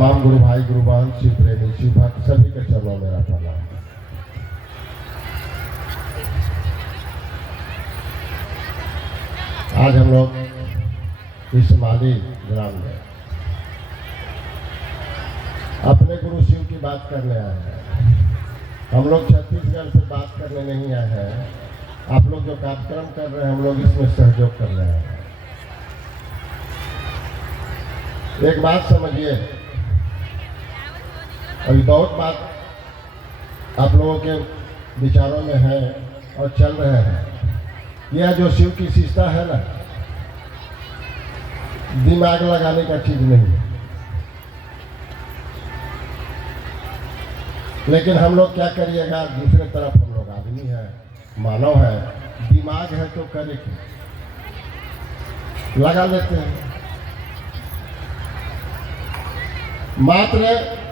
तमाम गुरु भाई गुरुबान शिव प्रेमी शिव भक्त सभी के चरणों में मेरा प्रणाम। आज हम लोग इस माली ग्राम में अपने गुरु शिव की बात करने आए हैं। हम लोग छत्तीसगढ़ से बात करने नहीं आए हैं। आप लोग जो कार्यक्रम कर रहे हैं हम लोग इसमें सहयोग कर रहे हैं। एक बात समझिए, अभी बहुत बात आप लोगों के विचारों में है और चल रहे हैं। यह जो शिव की शिष्टता है ना, दिमाग लगाने का चीज नहीं है। लेकिन हम लोग क्या करिएगा, दूसरे तरफ हम लोग आदमी है, मानव है, दिमाग है तो करे क्या, लगा लेते हैं। मात्र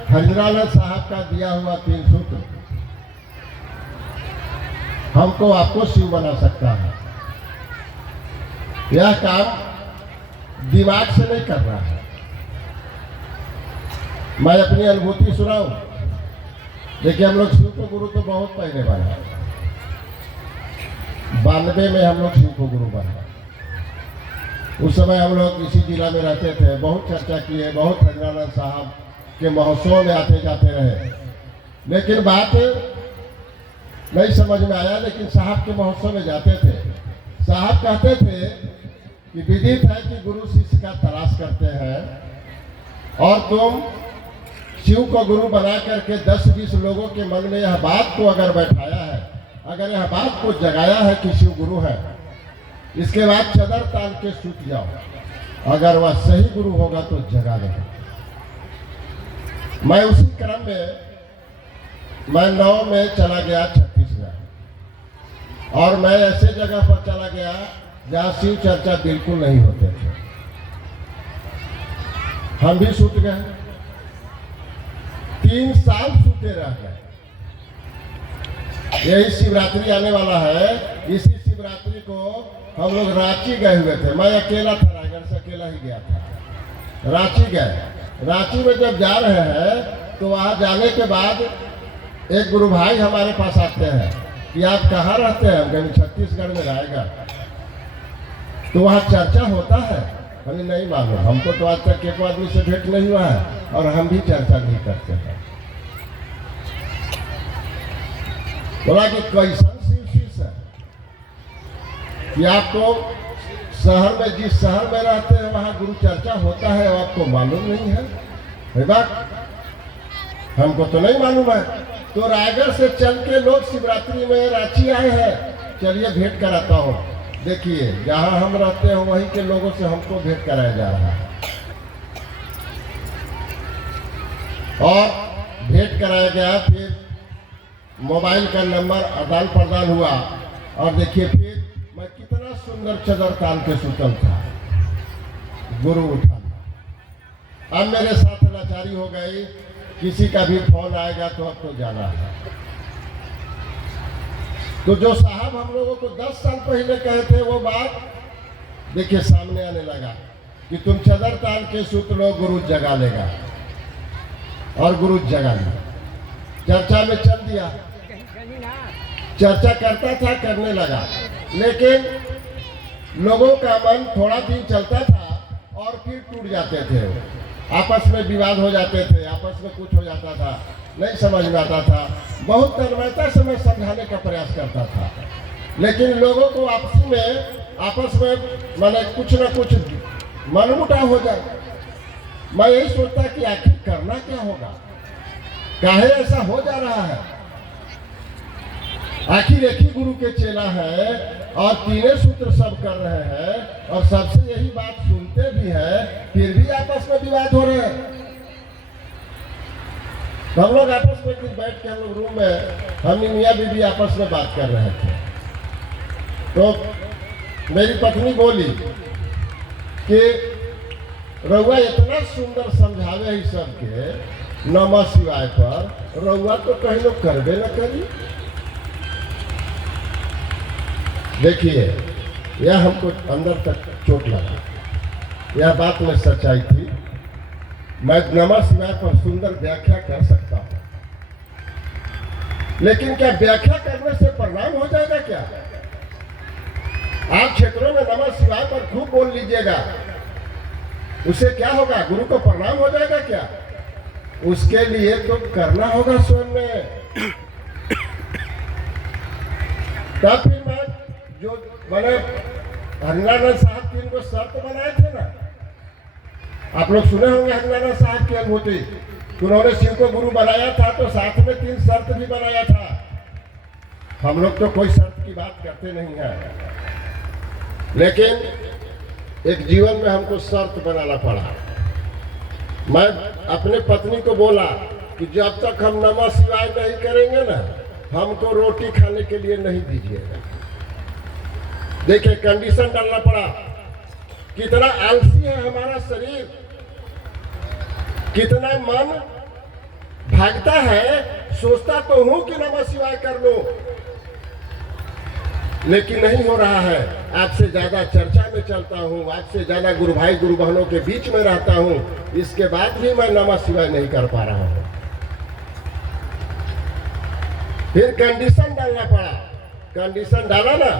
हजरानंद साहब का दिया हुआ 3 सूत्र हमको आपको शिव बना सकता है। यह काम दिमाग से नहीं कर रहा है। मैं अपनी अनुभूति सुनाऊं। देखिए, हम लोग शिव को गुरु तो बहुत पहले बना, 92 में हम लोग शिव को गुरु बना। उस समय हम लोग इसी जिला में रहते थे, बहुत चर्चा किए, बहुत हजरानंद साहब के महोत्सव में आते जाते रहे, लेकिन बात नहीं समझ में आया। लेकिन साहब के महोत्सव में जाते थे, साहब कहते थे कि विदित है कि गुरु शिष्य का तलाश करते हैं और तुम शिव को गुरु बना करके 10-20 लोगों के मन में यह बात को अगर बैठाया है, अगर यह बात को जगाया है कि शिव गुरु है, इसके बाद चदर तान के सूत जाओ। अगर वह सही गुरु होगा तो जगा लेगा। मैं उसी क्रम में मैं 9 में चला गया छत्तीसगढ़, और मैं ऐसे जगह पर चला गया जहाँ शिव चर्चा बिल्कुल नहीं होते थे। हम भी सूत गए, 3 साल सूते रह गए। यही शिवरात्रि आने वाला है, इसी शिवरात्रि को हम लोग रांची गए हुए थे। मैं अकेला था, रायगढ़ से अकेला ही गया था। रांची गए, रांची में जब जा रहे हैं तो वहाँ जाने के बाद एक गुरु भाई हमारे पास आते हैं कि आप कहाँ रहते हैं? हम कहीं छत्तीसगढ़ में रायगढ़। तो वहाँ चर्चा होता है? हमें नहीं मालूम, हमको तो आज तक एक आदमी से भेंट नहीं हुआ है और हम भी चर्चा नहीं करते हैं। बोला कि कैसन शिव शिष्य है कि आपको शहर में, जिस शहर में रहते हैं वहाँ गुरु चर्चा होता है और आपको मालूम नहीं है बात? हमको तो नहीं मालूम है। तो रायगढ़ से चल के लोग शिवरात्रि में रांची आए हैं, चलिए भेंट कराता हूँ। देखिए, जहाँ हम रहते हैं वहीं के लोगों से हमको भेंट कराया जा रहा है और भेंट कराया गया। फिर मोबाइल का नंबर आदान प्रदान हुआ और देखिए फिर मैं कितना सुंदर चदर तान के सुतल था, गुरु उठा। अब मेरे साथ लाचारी हो गई, किसी का भी फोन आएगा तो अब तो जाना है। तो जो साहब हम लोगों को 10 साल पहले कहे थे वो बात देखिए सामने आने लगा कि तुम चदर तान के सुत लो, गुरु जगा लेगा। और गुरु जगा लिया, चर्चा में चल दिया, चर्चा करता था, करने लगा। लेकिन लोगों का मन थोड़ा दिन चलता था और फिर टूट जाते थे, आपस में विवाद हो जाते थे, आपस में कुछ हो जाता था, नहीं समझ में आता था। बहुत तन्मयता से मैं समझाने का प्रयास करता था, लेकिन लोगों को आपस में माने कुछ न कुछ मनमुटाव हो जाए। मैं यही सोचता कि आखिर करना क्या होगा, काहे ऐसा हो जा रहा है? आखिर एक ही गुरु के चेला है और 3 सूत्र सब कर रहे हैं और सबसे यही बात सुनते भी हैं, फिर भी आपस में विवाद हो रहे हैं। हम लोग आपस में कुछ बैठ के हम लोग रूम में, हम मियाँ बीवी आपस में बात कर रहे थे। तो मेरी पत्नी बोली कि रउआ इतना सुंदर समझावे ही सबके नमः शिवाय पर, रउआ तो कहीं लोग करबे न करी। देखिए, यह हमको अंदर तक चोट लगा। यह बात में सच्चाई थी मैं नमः शिवाय पर सुंदर व्याख्या कर सकता हूं, लेकिन क्या व्याख्या करने से परिणाम हो जाएगा क्या? आप क्षेत्रों में नमः शिवाय पर खूब बोल लीजिएगा, उससे क्या होगा? गुरु को परिणाम हो जाएगा क्या? उसके लिए तो करना होगा स्वयं में। तब फिर मैं जो मैंने हरिनारायण साहब की इनको शर्त बनाए थे ना, आप लोग सुने होंगे हरिनारायण साहब की अनुभूति, उन्होंने शिव को गुरु बनाया था तो साथ में 3 शर्त भी बनाया था। हम लोग तो कोई शर्त की बात करते नहीं है, लेकिन एक जीवन में हमको शर्त बनाना पड़ा। मैं अपने पत्नी को बोला कि जब तक हम नमः शिवाय नहीं करेंगे ना, हमको रोटी खाने के लिए नहीं दीजिएगा। देखिए कंडीशन डालना पड़ा। कितना आलसी है हमारा शरीर, कितना मन भागता है, सोचता तो हूं कि नमः शिवाय कर लो, लेकिन नहीं हो रहा है। आपसे ज्यादा चर्चा में चलता हूं, आपसे ज्यादा गुरु भाई गुरु बहनों के बीच में रहता हूं, इसके बाद भी मैं नमः शिवाय नहीं कर पा रहा हूं। फिर कंडीशन डालना पड़ा। कंडीशन डाला ना,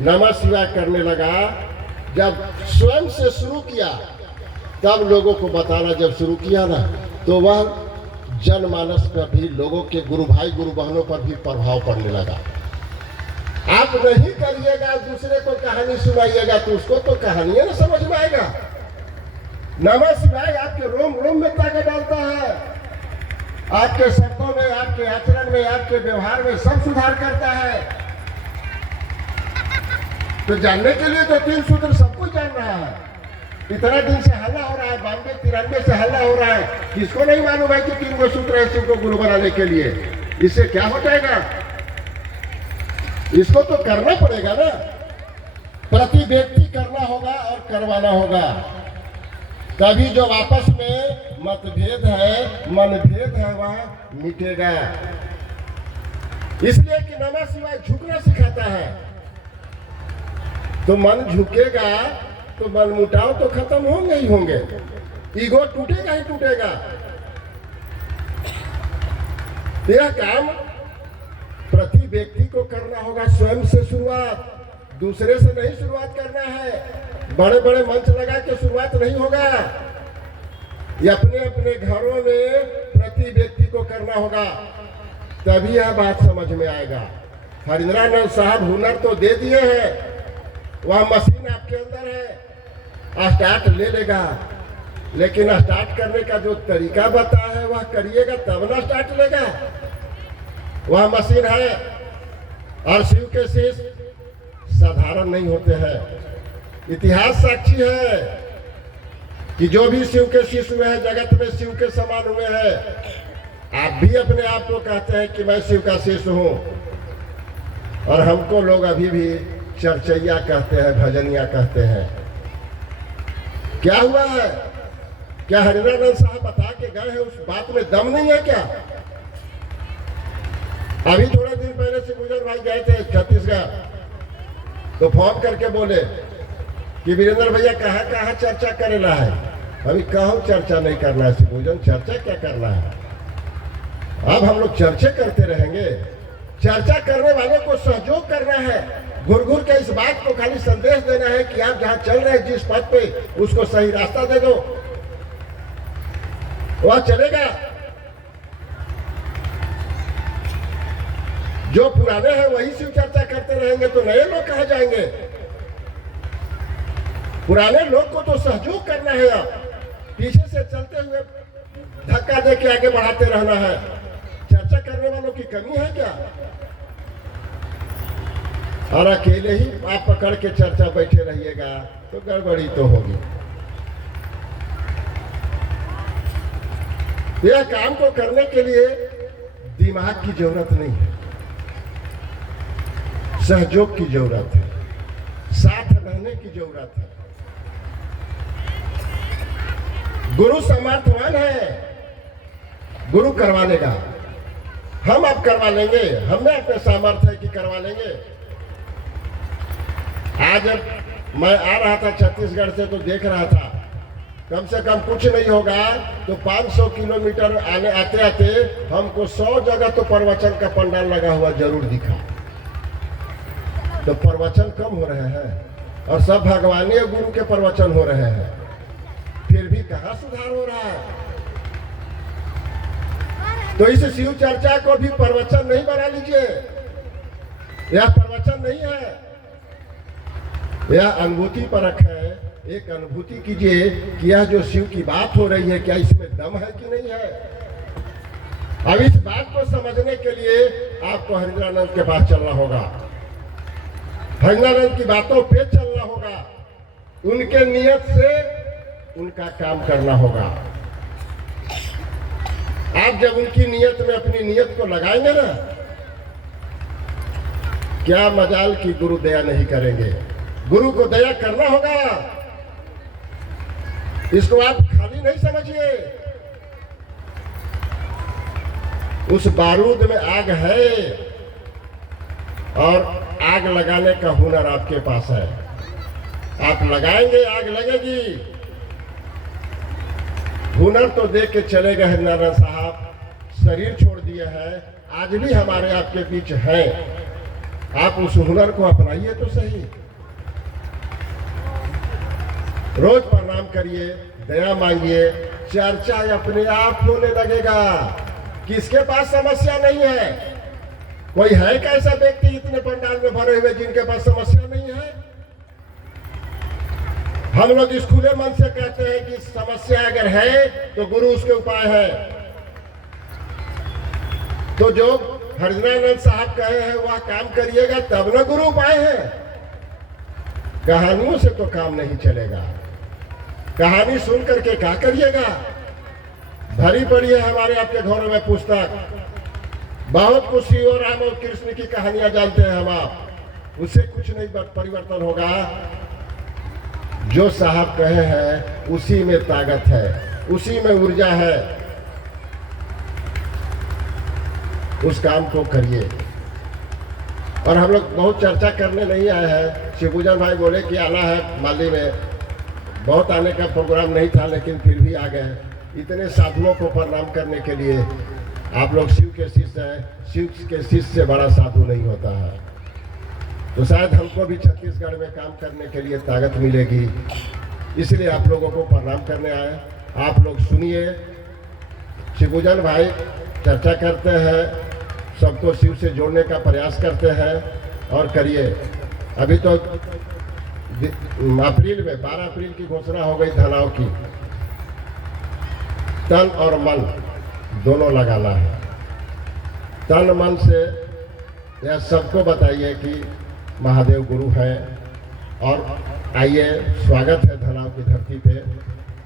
नमः शिवाय करने लगा। जब स्वयं से शुरू किया तब लोगों को बताना, जब शुरू किया ना तो वह जनमानस पर भी, लोगों के गुरु भाई गुरु बहनों पर भी प्रभाव पड़ने लगा। आप नहीं करिएगा, दूसरे को कहानी सुनाइएगा तो उसको तो कहानियां ना समझ में आएगा। नमः शिवाय आपके रोम रोम में ताकत डालता है, आपके शब्दों में, आपके आचरण में, आपके व्यवहार में सब सुधार करता है। तो जानने के लिए तो 3 सूत्र सब कुछ जान रहा है। इतना दिन से हल्ला हो रहा है, 92-93 से हल्ला हो रहा है, किसको नहीं मालूम है कि 3 गो सूत्र है शिव को गुरु बनाने के लिए। इससे क्या हो जाएगा? इसको तो करना पड़ेगा ना, प्रति व्यक्ति करना होगा और करवाना होगा। तभी जो आपस में मतभेद है, मनभेद है, वह मिटेगा। इसलिए कि नमः शिवाय झुकना सिखाता है। तो मन झुकेगा तो मन मुटाव तो खत्म होंगे ही होंगे, ईगो टूटेगा ही टूटेगा। यह काम प्रति व्यक्ति को करना होगा, स्वयं से शुरुआत, दूसरे से नहीं शुरुआत करना है। बड़े बड़े मंच लगा के शुरुआत नहीं होगा, ये अपने अपने घरों में प्रति व्यक्ति को करना होगा, तभी यह बात समझ में आएगा। हरिनारायण साहब हुनर तो दे दिए हैं, वह मशीन आपके अंदर है, स्टार्ट ले लेगा, लेकिन स्टार्ट करने का जो तरीका बताया है वह करिएगा तब ना स्टार्ट लेगा। वह मशीन है। और शिव के शिष्य साधारण नहीं होते हैं। इतिहास साक्षी है कि जो भी शिव के शिष्य हुए हैं, जगत में शिव के समान हुए हैं। आप भी अपने आप को कहते हैं कि मैं शिव का शिष्य हूं, और हमको लोग अभी भी चर्चैया कहते हैं, भजनिया कहते हैं। क्या हुआ है? क्या हरिनारायण साहब बता के गए हैं, उस बात में दम नहीं है क्या? अभी थोड़े दिन पहले से गुजर भाई गए थे छत्तीसगढ़, तो फोन करके बोले कि वीरेंद्र भैया कहाँ कहाँ चर्चा करेला है। अभी कहूँ चर्चा नहीं करना है शिवभोजन, चर्चा क्या करना है? अब हम लोग चर्चा करते रहेंगे। चर्चा करने वालों को सहयोग करना है, घुर घुर के इस बात को खाली संदेश देना है कि आप जहाँ चल रहे हैं जिस पथ पे, उसको सही रास्ता दे दो, वह चलेगा। जो पुराने हैं वही शिव चर्चा करते रहेंगे तो नए लोग कहाँ जाएंगे? पुराने लोग को तो सहयोग करना है, आप पीछे से चलते हुए धक्का दे के आगे बढ़ाते रहना है। चर्चा करने वालों की कमी है क्या? और अकेले ही आप पकड़ के चर्चा बैठे रहिएगा तो गड़बड़ी तो होगी। यह काम को करने के लिए दिमाग की जरूरत नहीं है, सहयोग की जरूरत है, साथ रहने की जरूरत है। गुरु समर्थवान है, गुरु करवा लेगा। हम अब करवा लेंगे, हमें अपने सामर्थ्य है कि करवा लेंगे। आज मैं आ रहा था छत्तीसगढ़ से तो देख रहा था, कम से कम कुछ नहीं होगा तो 500 किलोमीटर आने आते आते हमको 100 जगह तो प्रवचन का पंडाल लगा हुआ जरूर दिखा। तो प्रवचन कम हो रहे हैं और सब भगवानी गुरु के प्रवचन हो रहे हैं, फिर भी कहाँ सुधार हो रहा है। तो इस शिव चर्चा को भी प्रवचन नहीं बना लीजिए, यह प्रवचन नहीं है, यह अनुभूति परख है। एक अनुभूति कीजिए कि यह जो शिव की बात हो रही है क्या इसमें दम है कि नहीं है। अब इस बात को समझने के लिए आपको हरिद्रानंद के पास चलना होगा, हरिद्रानंद की बातों पे चलना होगा, उनके नियत से उनका काम करना होगा। आप जब उनकी नियत में अपनी नियत को लगाएंगे ना, क्या मजाल की गुरु दया नहीं करेंगे। गुरु को दया करना होगा, इसको आप खाली नहीं समझिए। उस बारूद में आग है और आग लगाने का हुनर आपके पास है, आप लगाएंगे आग लगेगी। हुनर तो देख के चले गए हरिनारायण साहब, शरीर छोड़ दिए हैं, आज भी हमारे आपके बीच हैं। आप उस हुनर को अपनाइए तो सही। रोज प्रणाम करिए, दया मांगिए, चर्चा अपने आप होने लगेगा। किसके पास समस्या नहीं है? कोई है कैसा व्यक्ति इतने पंडाल में भरे हुए जिनके पास समस्या नहीं है? हम लोग इस खुले मन से कहते हैं कि समस्या अगर है तो गुरु उसके उपाय है। तो जो हरिद्रानंद साहब कहे हैं वह काम करिएगा तब ना गुरु उपाय है। कहानियों से तो काम नहीं चलेगा, कहानी सुन करके क्या करिएगा। भरी पड़ी है हमारे आपके घरों में पुस्तक, बहुत कुछ शिव और राम और कृष्ण की कहानियां जानते हैं हम आप, उससे कुछ नहीं परिवर्तन होगा। जो साहब कहे हैं उसी में ताकत है, उसी में ऊर्जा है, उस काम को करिए। और हम लोग बहुत चर्चा करने नहीं आए हैं। शिवपूजन भाई बोले कि आना है माली में, बहुत आने का प्रोग्राम नहीं था लेकिन फिर भी आ गए। इतने साधुओं को प्रणाम करने के लिए। आप लोग शिव के शिष्य हैं, शिव के शिष्य से बड़ा साधु नहीं होता है। तो शायद हमको भी छत्तीसगढ़ में काम करने के लिए ताकत मिलेगी, इसलिए आप लोगों को प्रणाम करने आए। आप लोग सुनिए, शिवपूजन भाई चर्चा करते हैं, सबको शिव से जोड़ने का प्रयास करते हैं और करिए। अभी तो अप्रैल में 12 अप्रैल की घोषणा हो गई धनाव की। तन और मन दोनों लगाना है। तन मन से यह सबको बताइए कि महादेव गुरु हैं और आइए, स्वागत है धनाव की धरती पे।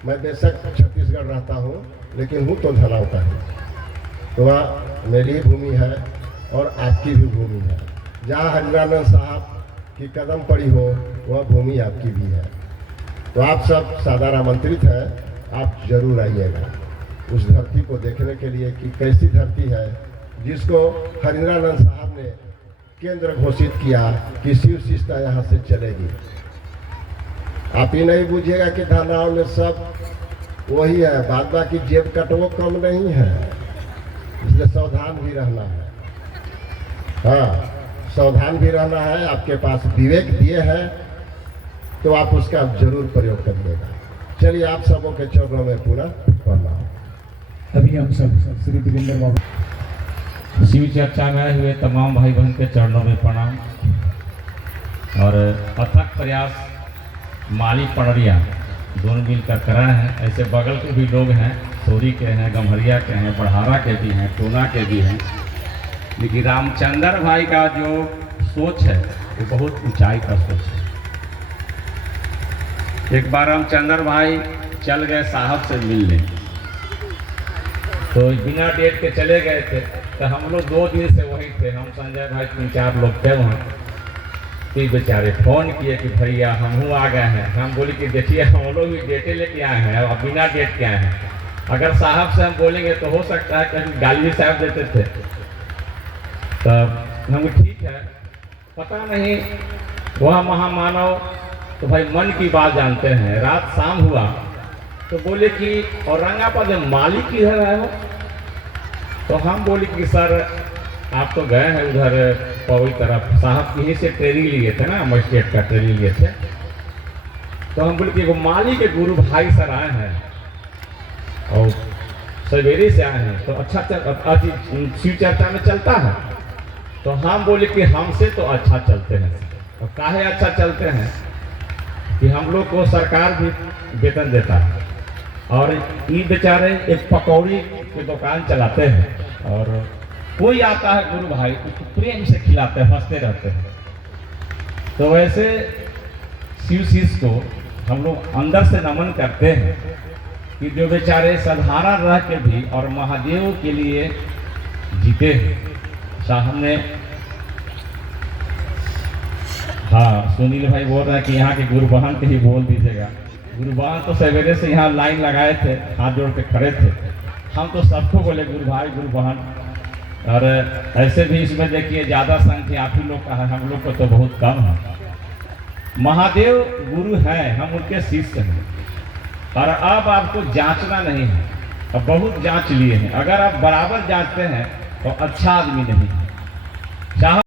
मैं बेशक छत्तीसगढ़ रहता हूँ लेकिन हूँ तो धनाव का ही, तो वहाँ मेरी भूमि है और आपकी भी भूमि है। जहाँ हरिद्रानंद साहब की कदम पड़ी हो वह भूमि आपकी भी है। तो आप सब सादर आमंत्रित हैं, आप जरूर आइएगा उस धरती को देखने के लिए कि कैसी धरती है जिसको हरिद्रानंद साहब ने केंद्र घोषित किया कि शिव शिष्टता यहाँ से चलेगी। आप ही नहीं बूझिएगा कि धनाव में सब वही है, बाद बाकी जेब कटवो कम नहीं है, इसलिए सावधान भी रहना है। हाँ, सावधान भी रहना है। आपके पास विवेक दिए हैं तो आप उसका जरूर प्रयोग करिएगा। चलिए, आप सबों के चरणों में पूरा प्रणाम। अभी हम सब श्री वीरेंद्र बाबू शिव चर्चा में आए हुए तमाम भाई बहन के चरणों में प्रणाम। और अथक प्रयास माली पड़रिया दोनों मिलकर कर रहे हैं। ऐसे बगल के भी लोग हैं, सोरी के हैं, गम्हरिया के हैं, बढ़ारा के भी हैं, टोना के भी हैं। लेकिन रामचंद्र भाई का जो सोच है वो बहुत ऊंचाई का सोच है। एक बार रामचंद्र भाई चल गए साहब से मिलने, तो बिना डेट के चले गए थे। तो हम लोग 2 दिन से वहीं थे, हम संजय भाई 3-4 लोग थे वहाँ। तो बेचारे फ़ोन किए कि भैया हम आ गए हैं। हम बोले कि देखिए हम लोग भी डेटे लेके आए हैं और बिना डेट के आए हैं, अगर साहब से हम बोलेंगे तो हो सकता है कहीं गाली साहब देते थे। तब हम ठीक है, पता नहीं वह महामानव तो भाई मन की बात जानते हैं। रात शाम हुआ तो बोले कि औरंगाबाद में माली किधर है वो? तो हम बोले कि सर आप तो गए हैं उधर पौड़ी तरफ, साहब यहीं से ट्रेनिंग लिए थे ना, मजिस्ट्रेट का ट्रेनिंग लिए थे। तो हम बोले कि वो माली के गुरु भाई सर आए हैं और सवेरे से आए हैं, तो अच्छा शिव चर्चा में चलता है। तो हम बोले कि हमसे तो अच्छा चलते हैं। और काहे अच्छा चलते हैं कि हम लोग को सरकार भी वेतन देता है, और ये बेचारे एक पकौड़ी की दुकान चलाते हैं, और कोई आता है गुरु भाई उसको प्रेम से खिलाते हैं, हंसते रहते हैं। तो वैसे शिव शिष्य को हम लोग अंदर से नमन करते हैं कि जो बेचारे साधारण रह के भी और महादेव के लिए जीते हैं। साहब ने, हाँ सुनील भाई बोल रहे हैं कि यहाँ के गुरु बहन के ही बोल दीजिएगा। गुरु बहन तो सवेरे से यहाँ लाइन लगाए थे, हाथ जोड़ के खड़े थे। हम तो सबको बोले गुरु भाई गुरु बहन, और ऐसे भी इसमें देखिए ज़्यादा संख्या आप ही लोग का है, हम लोग को तो बहुत कम है। महादेव गुरु हैं, हम उनके शिष्य हैं, और अब आपको जांचना नहीं है। अब बहुत जांच लिए हैं, अगर आप बराबर जांचते हैं तो अच्छा आदमी नहीं है।